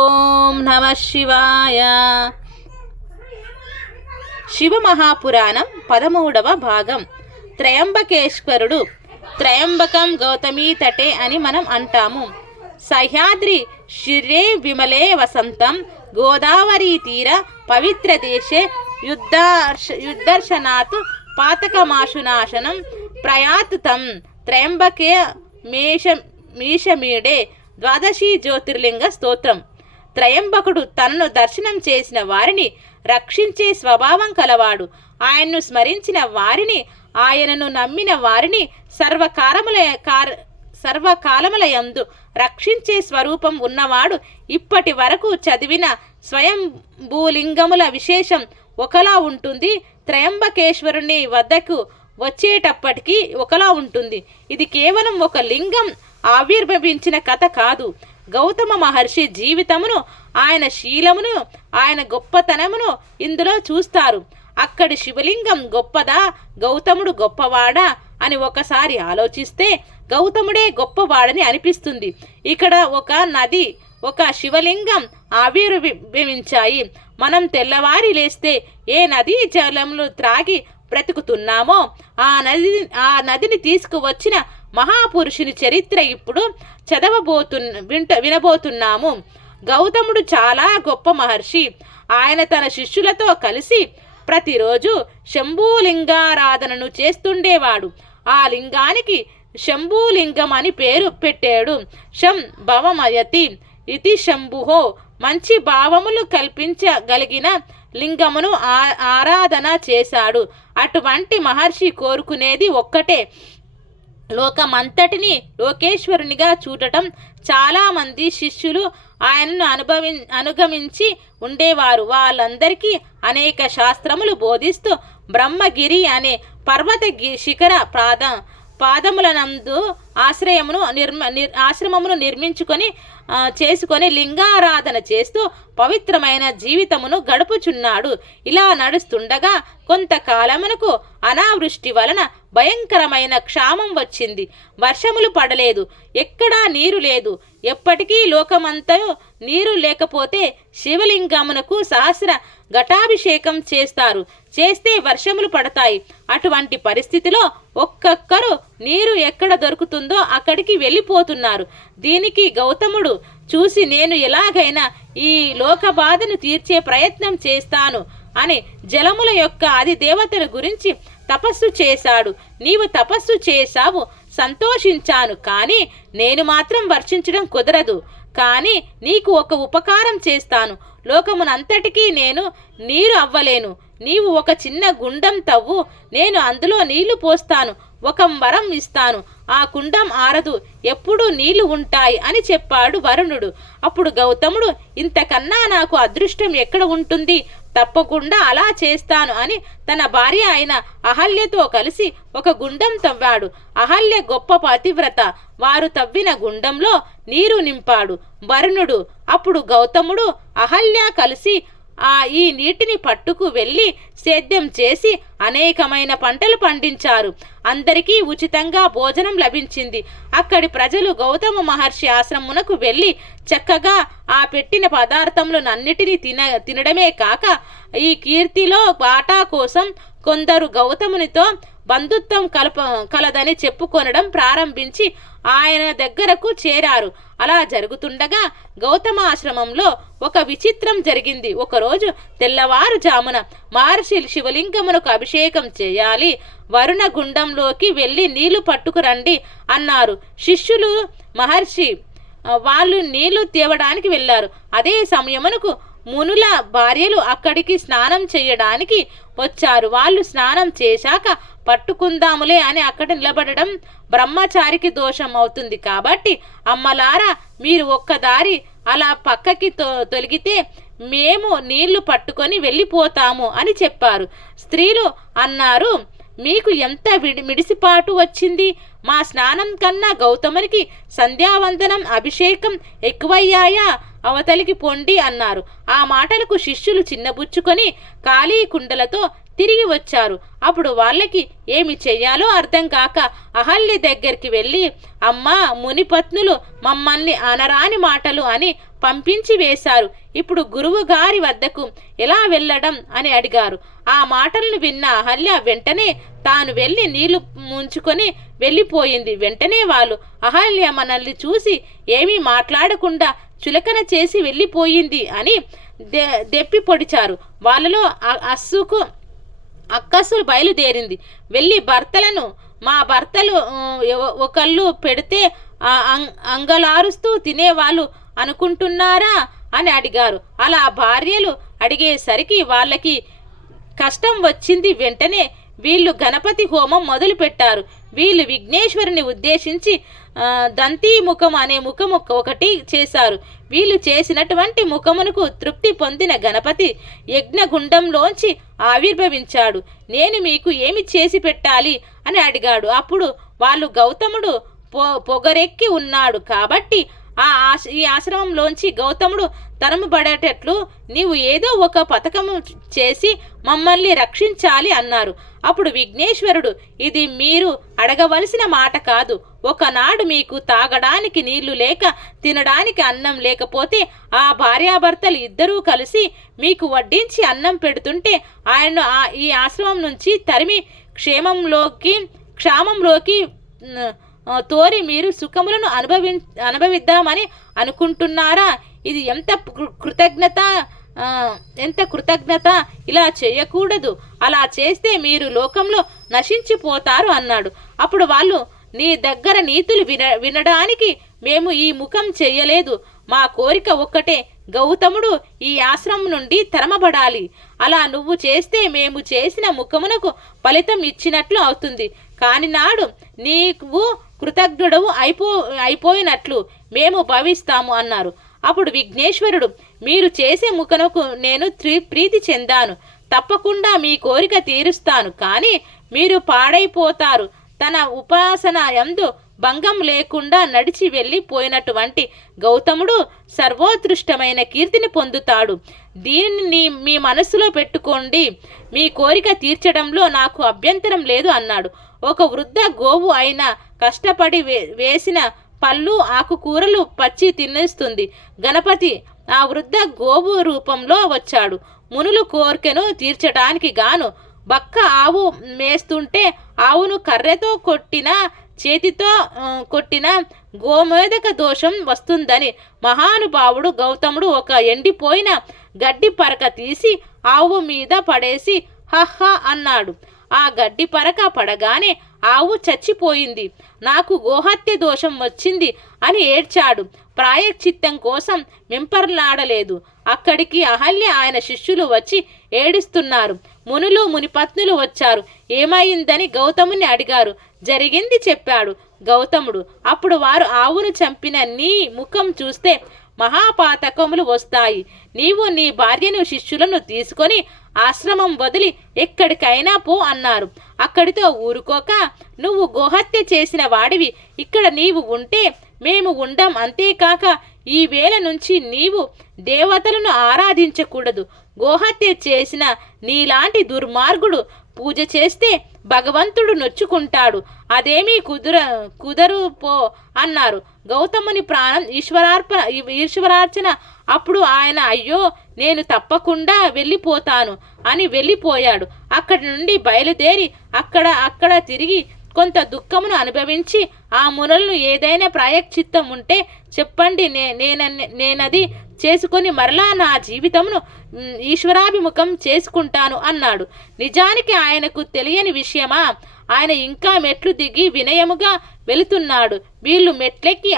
ఓం నమ శివాయ. శివమహాపురాణం 13వ భాగం. త్రయంబకేశ్వరుడు. త్రయంబకం గౌతమీ తటే అని మనం అంటాము. సహ్యాద్రి శిరే వసంతం గోదావరీ తీర పవిత్ర దేశే యుద్ధర్శనాత్ పాతకమాశునాశనం ప్రయాత్ తం త్రయంబకే మీషమీడే ద్వాదశీ జ్యోతిర్లింగ స్తోత్రం. త్రయంబకుడు తనను దర్శనం చేసిన వారిని రక్షించే స్వభావం కలవాడు. ఆయన్ను స్మరించిన వారిని, ఆయనను నమ్మిన వారిని సర్వకాలములయందు రక్షించే స్వరూపం ఉన్నవాడు. ఇప్పటి వరకు చదివిన స్వయంభూలింగముల విశేషం ఒకలా ఉంటుంది, త్రయంబకేశ్వరుని వద్దకు వచ్చేటప్పటికీ ఒకలా ఉంటుంది. ఇది కేవలం ఒక లింగం ఆవిర్భవించిన కథ కాదు. గౌతమ మహర్షి జీవితమును, ఆయన శీలమును, ఆయన గొప్పతనమును ఇందులో చూస్తారు. అక్కడి శివలింగం గొప్పదా, గౌతముడు గొప్పవాడా అని ఒకసారి ఆలోచిస్తే గౌతముడే గొప్పవాడని అనిపిస్తుంది. ఇక్కడ ఒక నది, ఒక శివలింగం ఆవిర్భవించాయి. మనం తెల్లవారి లేస్తే ఏ నదీ జలములు త్రాగి బ్రతుకుతున్నామో ఆ నదిని తీసుకువచ్చిన మహాపురుషుని చరిత్ర ఇప్పుడు వినబోతున్నాము. గౌతముడు చాలా గొప్ప మహర్షి. ఆయన తన శిష్యులతో కలిసి ప్రతిరోజు శంభూలింగారాధనను చేస్తుండేవాడు. ఆ లింగానికి శంభూలింగం అని పేరు పెట్టాడు. శం భవమయతి ఇది శంభుహో, మంచి భావములు కల్పించగలిగిన లింగమును ఆరాధన చేశాడు. అటువంటి మహర్షి కోరుకునేది ఒక్కటే, లోకమంతటిని లోకేశ్వరునిగా చూడటం. చాలామంది శిష్యులు ఆయనను అనుగమించి ఉండేవారు. వాళ్ళందరికీ అనేక శాస్త్రములు బోధిస్తూ బ్రహ్మగిరి అనే పర్వత శిఖర పాదములనందు ఆశ్రమమును చేసుకొని లింగారాధన చేస్తూ పవిత్రమైన జీవితమును గడుపుచున్నాడు. ఇలా నడుస్తుండగా కొంతకాలమునకు అనావృష్టి వలన భయంకరమైన క్షామం వచ్చింది. వర్షములు పడలేదు, ఎక్కడా నీరు లేదు. ఎప్పటికీ లోకమంతా నీరు లేకపోతే శివలింగమునకు సహస్ర ఘటాభిషేకం చేస్తే వర్షములు పడతాయి. అటువంటి పరిస్థితిలో ఒక్కొక్కరు నీరు ఎక్కడ దొరుకుతుందో అక్కడికి వెళ్ళిపోతున్నారు. దీనికి గౌతముడు చూసి, నేను ఎలాగైనా ఈ లోక బాధను తీర్చే ప్రయత్నం చేస్తాను అని జలముల యొక్క అధిదేవతల గురించి తపస్సు చేశాడు. నీవు తపస్సు చేశావు, సంతోషించాను, కానీ నేను మాత్రం వర్షించడం కుదరదు. కానీ నీకు ఒక ఉపకారం చేస్తాను. లోకమునంతటికీ నేను నీరు అవ్వలేను. నీవు ఒక చిన్న గుండం తవ్వు, నేను అందులో నీళ్లు పోస్తాను. ఒక వరం ఇస్తాను, ఆ కుండం ఆరదు, ఎప్పుడూ నీళ్లు ఉంటాయి అని చెప్పాడు వరుణుడు. అప్పుడు గౌతముడు, ఇంతకన్నా నాకు అదృష్టం ఎక్కడ ఉంటుంది, తప్పకుండా అలా చేస్తాను అని తన భార్య అయిన అహల్యతో కలిసి ఒక గుండం తవ్వాడు. అహల్య గొప్ప పతివ్రత. వారు తవ్విన గుండంలో నీరు నింపాడు వరుణుడు. అప్పుడు గౌతముడు, అహల్య కలిసి ఈ నీటిని పట్టుకు వెళ్ళి సేద్యం చేసి అనేకమైన పంటలు పండించారు. అందరికీ ఉచితంగా భోజనం లభించింది. అక్కడి ప్రజలు గౌతమ మహర్షి ఆశ్రమునకు వెళ్ళి చక్కగా ఆ పెట్టిన పదార్థములన్నిటినీ తినడమే కాక ఈ కీర్తిలో వాటా కోసం కొందరు గౌతమునితో బంధుత్వం కలదని చెప్పుకొనడం ప్రారంభించి ఆయన దగ్గరకు చేరారు. అలా జరుగుతుండగా గౌతమాశ్రమంలో ఒక విచిత్రం జరిగింది. ఒకరోజు తెల్లవారుజామున మహర్షి శివలింగమునకు అభిషేకం చేయాలి, వరుణ గుండంలోకి వెళ్ళి నీళ్లు పట్టుకురండి అన్నారు. శిష్యులు వాళ్ళు నీళ్లు తేవడానికి వెళ్ళారు. అదే సమయమునకు మునుల భార్యలు అక్కడికి స్నానం చేయడానికి వచ్చారు. వాళ్ళు స్నానం చేశాక పట్టుకుందాములే అని అక్కడ నిలబడడం బ్రహ్మచారికి దోషం అవుతుంది. కాబట్టి అమ్మలారా, మీరు ఒక్కదారి అలా పక్కకి తొలగితే మేము నీళ్లు పట్టుకొని వెళ్ళిపోతాము అని చెప్పారు. స్త్రీలు అన్నారు, మీకు ఎంత మిడిసిపాటు వచ్చింది? మా స్నానం కన్నా గౌతమునికి సంధ్యావందనం, అభిషేకం ఎక్కువయ్యాయా? అవతలికి పొండి అన్నారు. ఆ మాటలకు శిష్యులు చిన్నబుచ్చుకొని ఖాళీ కుండలతో తిరిగి వచ్చారు. అప్పుడు వాళ్ళకి ఏమి చెయ్యాలో అర్థం కాక అహల్య దగ్గరికి వెళ్ళి, అమ్మా, మునిపత్నులు మమ్మల్ని అనరాని మాటలు అని పంపించి వేశారు. ఇప్పుడు గురువు గారి వద్దకు ఎలా వెళ్ళడం అని అడిగారు. ఆ మాటలను విన్న అహల్య వెంటనే తాను వెళ్ళి నీళ్లు ముంచుకొని వెళ్ళిపోయింది. వెంటనే వాళ్ళు అహల్య మనల్ని చూసి ఏమీ మాట్లాడకుండా చులకన చేసి వెళ్ళిపోయింది అని దెప్పి పొడిచారు. వాళ్ళలో అక్కసులు బయలుదేరింది. వెళ్ళి భర్తలను, మా భర్తలు ఒకళ్ళు పెడితే అంగలారుస్తూ తినేవాళ్ళు అనుకుంటున్నారా అని అడిగారు. అలా భార్యలు అడిగేసరికి వాళ్ళకి కష్టం వచ్చింది. వెంటనే వీళ్ళు గణపతి హోమం మొదలు పెట్టారు. వీళ్ళు విఘ్నేశ్వరుని ఉద్దేశించి దంతి ముఖం అనే ముఖము ఒకటి చేశారు. వీళ్ళు చేసినటువంటి ముఖమునకు తృప్తి పొందిన గణపతి యజ్ఞగుండంలోంచి ఆవిర్భవించాడు. నేను మీకు ఏమి చేసి పెట్టాలి అని అడిగాడు. అప్పుడు వాళ్ళు గౌతముడు పొగరెక్కి ఉన్నాడు కాబట్టి ఈ ఆశ్రమంలోంచి గౌతముడు తరమబడేటట్లు నీవు ఏదో ఒక పథకము చేసి మమ్మల్ని రక్షించాలి అన్నారు. అప్పుడు విఘ్నేశ్వరుడు, ఇది మీరు అడగవలసిన మాట కాదు. ఒకనాడు మీకు తాగడానికి నీళ్లు లేక తినడానికి అన్నం లేకపోతే ఆ భార్యాభర్తలు ఇద్దరూ కలిసి మీకు వడ్డించి అన్నం పెడుతుంటే ఆయన ఈ ఆశ్రమం నుంచి తరిమి క్షామంలోకి తోరి మీరు సుఖములను అనుభవిద్దామని అనుకుంటున్నారా? ఇది ఎంత కృతజ్ఞత! ఇలా చేయకూడదు. అలా చేస్తే మీరు లోకంలో నశించిపోతారు అన్నాడు. అప్పుడు వాళ్ళు, నీ దగ్గర నీతులు వినడానికి మేము ఈ ముఖం చెయ్యలేదు. మా కోరిక ఒక్కటే, గౌతముడు ఈ ఆశ్రమం నుండి తరమబడాలి. అలా నువ్వు చేస్తే మేము చేసిన ముఖమునకు ఫలితం ఇచ్చినట్లు అవుతుంది. కాని నాడు నీవు కృతజ్ఞుడవు అయిపోయినట్లు మేము భావిస్తాము అన్నారు. అప్పుడు విఘ్నేశ్వరుడు, మీరు చేసే ముఖమునకు నేను ప్రీతి చెందాను. తప్పకుండా మీ కోరిక తీరుస్తాను. కానీ మీరు పాడైపోతారు. తన ఉపాసన యందు భంగం లేకుండా నడిచి వెళ్ళిపోయినటువంటి గౌతముడు సర్వోత్కృష్టమైన కీర్తిని పొందుతాడు. దీనిని మీ మనసులో పెట్టుకోండి. మీ కోరిక తీర్చడంలో నాకు అభ్యంతరం లేదు అన్నాడు. ఒక వృద్ధ గోవు అయినా కష్టపడి వేసిన పళ్ళు ఆకుకూరలు పచ్చి తినేస్తుంది. గణపతి ఆ వృద్ధ గోవు రూపంలో వచ్చాడు. మునులు కోరికను తీర్చడానికి గాను బక్క ఆవు మేస్తుంటే ఆవును కర్రెతో చేతితో కొట్టిన గోమేదక దోషం వస్తుందని మహానుభావుడు గౌతముడు ఒక ఎండిపోయిన గడ్డి పరక తీసి ఆవు మీద పడేసి హహ అన్నాడు. ఆ గడ్డి పరక పడగానే ఆవు చచ్చిపోయింది. నాకు గోహత్య దోషం వచ్చింది అని ఏడ్చాడు. ప్రాయశ్చిత్తం కోసం వెంపర్లాడలేదు. అక్కడికి అహల్య ఆయన శిష్యులు వచ్చి ఏడుస్తున్నారు. మునులు మునిపత్నులు వచ్చారు. ఏమైందని గౌతముని అడిగారు. జరిగింది చెప్పాడు గౌతముడు. అప్పుడు వారు, ఆవును చంపిన నీ ముఖం చూస్తే మహాపాతకములు వస్తాయి. నీవు నీ భార్యను శిష్యులను తీసుకొని ఆశ్రమం వదిలి ఎక్కడికైనా పో అన్నారు. అక్కడితో ఊరుకోక, నువ్వు గోహత్య చేసిన వాడివి, ఇక్కడ నీవు ఉంటే మేము ఉండం. అంతేకాక ఈ వేళ నుంచి నీవు దేవతలను ఆరాధించకూడదు. గోహత్య చేసిన నీలాంటి దుర్మార్గుడు పూజ చేస్తే భగవంతుడు నొచ్చుకుంటాడు. అదేమీ కుదరు పో అన్నారు. గౌతముని ప్రాణం ఈశ్వరార్చన. అప్పుడు ఆయన, అయ్యో నేను తప్పకుండా వెళ్ళిపోతాను అని వెళ్ళిపోయాడు. అక్కడి నుండి బయలుదేరి అక్కడ తిరిగి కొంత దుఃఖమును అనుభవించి, ఆ మునులను ఏదైనా ప్రాయశ్చిత్తం ఉంటే చెప్పండి, నేనది చేసుకొని మరలా నా జీవితమును ఈశ్వరాభిముఖం చేసుకుంటాను అన్నాడు. నిజానికి ఆయనకు తెలియని విషయమా? ఆయన ఇంకా మెట్లు దిగి వినయముగా వెళుతున్నాడు. వీళ్ళు మెట్లెక్కి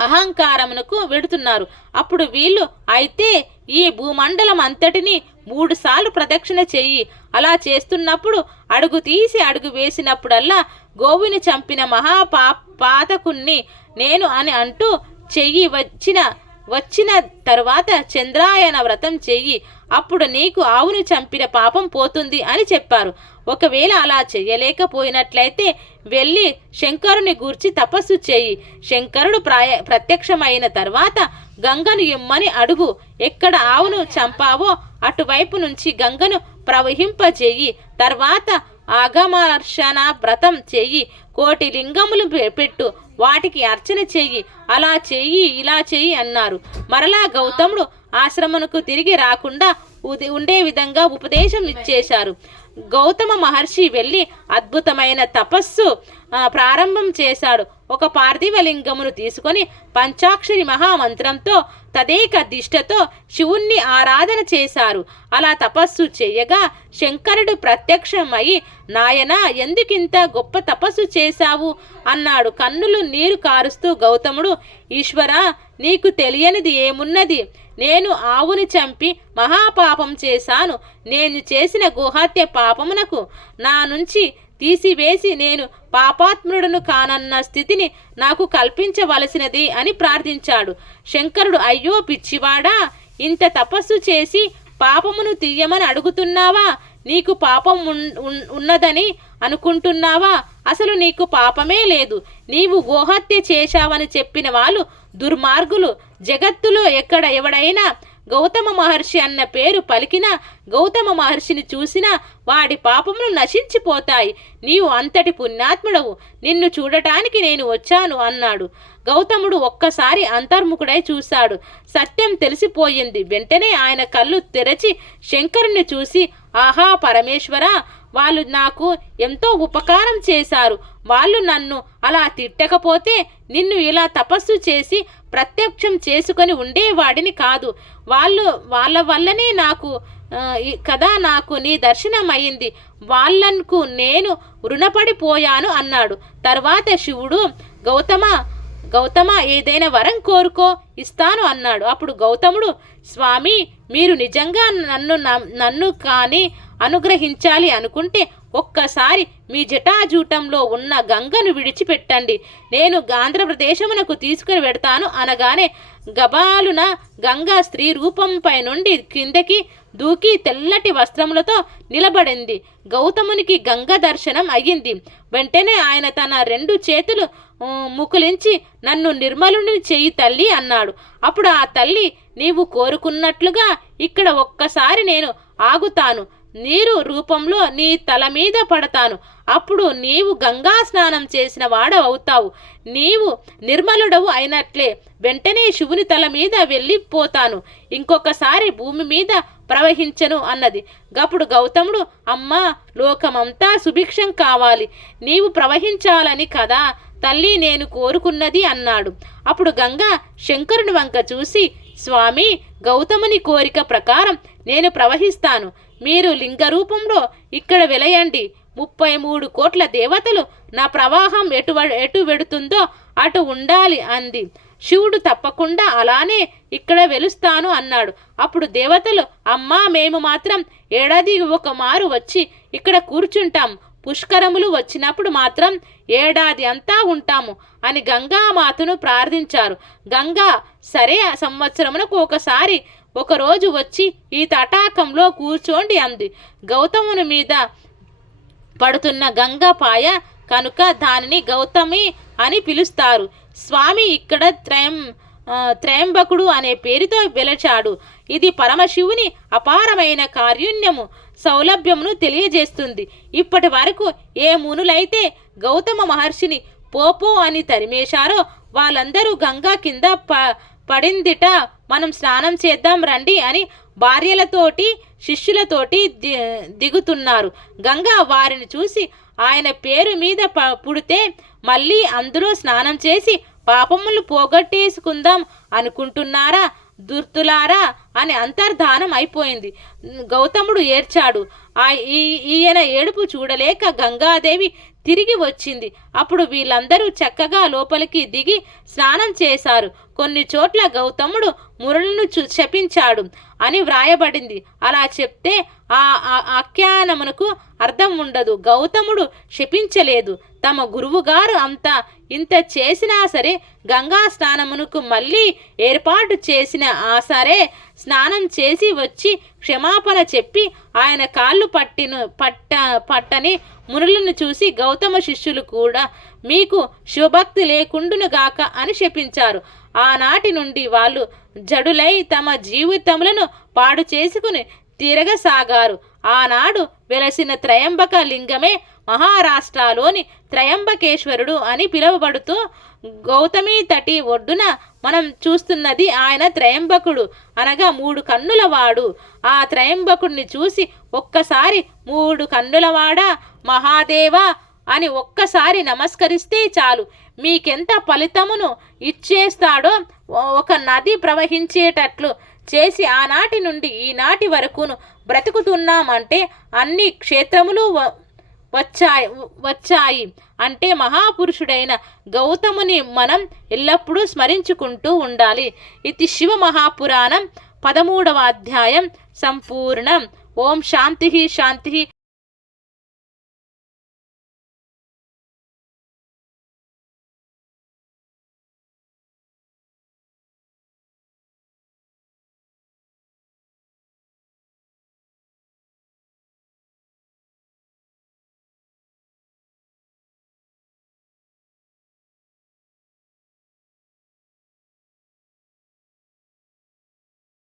అహంకారమునకు వెడుతున్నారు. అప్పుడు వీళ్ళు, అయితే ఈ భూమండలం అంతటిని 3 సార్లు ప్రదక్షిణ చెయ్యి. అలా చేస్తున్నప్పుడు అడుగు తీసి అడుగు వేసినప్పుడల్లా గోవుని చంపిన మహాపాతకుణ్ణి నేను అని అంటూ చెయ్యి వచ్చిన తరువాత చంద్రాయన వ్రతం చెయ్యి. అప్పుడు నీకు ఆవును చంపిన పాపం పోతుంది అని చెప్పారు. ఒకవేళ అలా చెయ్యలేకపోయినట్లయితే వెళ్ళి శంకరుని గూర్చి తపస్సు చెయ్యి. శంకరుడు ప్రత్యక్షమైన తర్వాత గంగను ఇమ్మని అడుగు. ఎక్కడ ఆవును చంపావో అటువైపు నుంచి గంగను ప్రవహింపజేయి. తర్వాత ఆగమర్షణ వ్రతం చెయ్యి. 1,000 లింగములు పెట్టు. వాటికి అర్చన చెయ్యి, అలా చెయ్యి, ఇలా చెయ్యి అన్నారు. మరలా గౌతముడు ఆశ్రమమునకు తిరిగి రాకుండా ఉండే విధంగా ఉపదేశం ఇచ్చేశారు. గౌతమ మహర్షి వెళ్ళి అద్భుతమైన తపస్సు ప్రారంభం చేశాడు. ఒక పార్థివలింగమును తీసుకొని పంచాక్షరి మహామంత్రంతో తదేక దిష్టతో శివుణ్ణి ఆరాధన చేశారు. అలా తపస్సు చేయగా శంకరుడు ప్రత్యక్షమై, నాయనా, ఎందుకింత గొప్ప తపస్సు చేశావు అన్నాడు. కన్నులు నీరు కారుస్తూ గౌతముడు, ఈశ్వరా, నీకు తెలియనిది ఏమున్నది? నేను ఆవుని చంపి మహాపాపం చేశాను. నేను చేసిన గోహత్య పాపమునకు నా నుంచి తీసివేసి నేను పాపాత్ముడును కానన్న స్థితిని నాకు కల్పించవలసినది అని ప్రార్థించాడు. శంకరుడు, అయ్యో పిచ్చివాడా, ఇంత తపస్సు చేసి పాపమును తీయమని అడుగుతున్నావా? నీకు పాపం ఉన్నదని అనుకుంటున్నావా? అసలు నీకు పాపమే లేదు. నీవు గోహత్య చేశావని చెప్పిన వాళ్ళు దుర్మార్గులు. జగత్తులో ఎవడైనా గౌతమ మహర్షి అన్న పేరు పలికినా, గౌతమ మహర్షిని చూసినా వాడి పాపములు నశించిపోతాయి. నీవు అంతటి పుణ్యాత్ముడవు. నిన్ను చూడటానికి నేను వచ్చాను అన్నాడు. గౌతముడు ఒక్కసారి అంతర్ముఖుడై చూశాడు. సత్యం తెలిసిపోయింది. వెంటనే ఆయన కళ్ళు తెరచి శంకరుని చూసి, ఆహా పరమేశ్వర, వాళ్ళు నాకు ఎంతో ఉపకారం చేశారు. వాళ్ళు నన్ను అలా తిట్టకపోతే నిన్ను ఇలా తపస్సు చేసి ప్రత్యక్షం చేసుకొని ఉండేవాడిని కాదు. వాళ్ళ వల్లనే నాకు నాకు నీ దర్శనం అయింది. వాళ్ళకు నేను రుణపడిపోయాను అన్నాడు. తర్వాత శివుడు, గౌతమ, ఏదైనా వరం కోరుకో, ఇస్తాను అన్నాడు. అప్పుడు గౌతముడు, స్వామి, మీరు నిజంగా నన్ను కానీ అనుగ్రహించాలి అనుకుంటే ఒక్కసారి మీ జటాజూటంలో ఉన్న గంగను విడిచిపెట్టండి, నేను ఆంధ్రప్రదేశమునకు తీసుకుని వెడతాను అనగానే గబాలున గంగ స్త్రీ రూపంపై నుండి కిందకి దూకి తెల్లటి వస్త్రములతో నిలబడింది. గౌతమునికి గంగ దర్శనం అయ్యింది. వెంటనే ఆయన తన 2 చేతులు ముకులించి, నన్ను నిర్మలుని చెయ్యి తల్లి అన్నాడు. అప్పుడు ఆ తల్లి, నీవు కోరుకున్నట్లుగా ఇక్కడ ఒక్కసారి నేను ఆగుతాను. నీరు రూపంలో నీ తల మీద పడతాను. అప్పుడు నీవు గంగా స్నానం చేసిన వాడవుతావు. నీవు నిర్మలుడవు అయినట్లే. వెంటనే శివుని తల మీద వెళ్ళిపోతాను. ఇంకొకసారి భూమి మీద ప్రవహించను అన్నది. అప్పుడు గౌతముడు, అమ్మా, లోకమంతా సుభిక్షం కావాలి. నీవు ప్రవహించాలని కదా తల్లి నేను కోరుకున్నది అన్నాడు. అప్పుడు గంగ శంకరుని వంక చూసి, స్వామి, గౌతముని కోరిక ప్రకారం నేను ప్రవహిస్తాను. మీరు లింగ రూపంలో ఇక్కడ వెలయండి. 33 కోట్ల దేవతలు నా ప్రవాహం ఎటు వెడుతుందో అటు ఉండాలి అంది. శివుడు, తప్పకుండా అలానే ఇక్కడ వెలుస్తాను అన్నాడు. అప్పుడు దేవతలు, అమ్మా, మేము మాత్రం ఏడాది ఒక మారు వచ్చి ఇక్కడ కూర్చుంటాం. పుష్కరములు వచ్చినప్పుడు మాత్రం ఏడాది అంతా ఉంటాము అని గంగామాతను ప్రార్థించారు. గంగా, సరే, సంవత్సరమునకు ఒకరోజు వచ్చి ఈ తటాకంలో కూర్చోండి అంది. గౌతముని మీద పడుతున్న గంగపాయ కనుక దానిని గౌతమి అని పిలుస్తారు. స్వామి ఇక్కడ త్రయంబకుడు అనే పేరుతో వెలచాడు. ఇది పరమశివుని అపారమైన కారుణ్యము, సౌలభ్యమును తెలియజేస్తుంది. ఇప్పటి వరకు ఏ మునులైతే గౌతమ మహర్షిని పోపో అని తరిమేశారో వాళ్ళందరూ గంగా కింద పడిందిట. మనం స్నానం చేద్దాం రండి అని భార్యలతోటి శిష్యులతోటి దిగుతున్నారు. గంగా వారిని చూసి, ఆయన పేరు మీద పుడితే మళ్ళీ అందులో స్నానం చేసి పాపములు పోగొట్టేసుకుందాం అనుకుంటున్నారా దుర్తులారా అని అంతర్ధానం అయిపోయింది. గౌతముడు ఏడ్చాడు. ఈయన ఏడుపు చూడలేక గంగాదేవి తిరిగి వచ్చింది. అప్పుడు వీళ్ళందరూ చక్కగా లోపలికి దిగి స్నానం చేశారు. కొన్ని చోట్ల గౌతముడు మురళను శపించాడు అని వ్రాయబడింది. అలా చెప్తే ఆ ఆఖ్యానమునకు అర్థం ఉండదు. గౌతముడు శపించలేదు. తమ గురువుగారు ఇంత చేసినా సరే గంగా స్నానమునకు మళ్ళీ ఏర్పాటు చేసిన సరే స్నానం చేసి వచ్చి క్షమాపణ చెప్పి ఆయన కాళ్ళు పట్టని మునులను చూసి గౌతమ శిష్యులు కూడా మీకు శివభక్తి లేకుండునుగాక అని శపించారు. ఆనాటి నుండి వాళ్ళు జడులై తమ జీవితములను పాడు చేసుకుని తిరగసాగారు. ఆనాడు వెలసిన త్రయంబక లింగమే మహారాష్ట్రలోని త్రయంబకేశ్వరుడు అని పిలువబడుతూ గౌతమి తటి ఒడ్డున మనం చూస్తున్నది ఆయన త్రయంబకుడు అనగా 3 కన్నులవాడు. ఆ త్రయంబకుడిని చూసి ఒక్కసారి 3 కన్నులవాడా మహాదేవా అని ఒక్కసారి నమస్కరిస్తే చాలు, మీకెంత ఫలితమును ఇచ్చేస్తాడో ఒక నది ప్రవహించేటట్లు చేసి ఆనాటి నుండి ఈనాటి వరకును బ్రతుకుతున్నామంటే అన్ని క్షేత్రములు వచ్చాయి అంటే మహాపురుషుడైన గౌతముని మనం ఎల్లప్పుడూ స్మరించుకుంటూ ఉండాలి. ఇది శివ మహాపురాణం 13వ అధ్యాయం సంపూర్ణం. ఓం శాంతి శాంతి.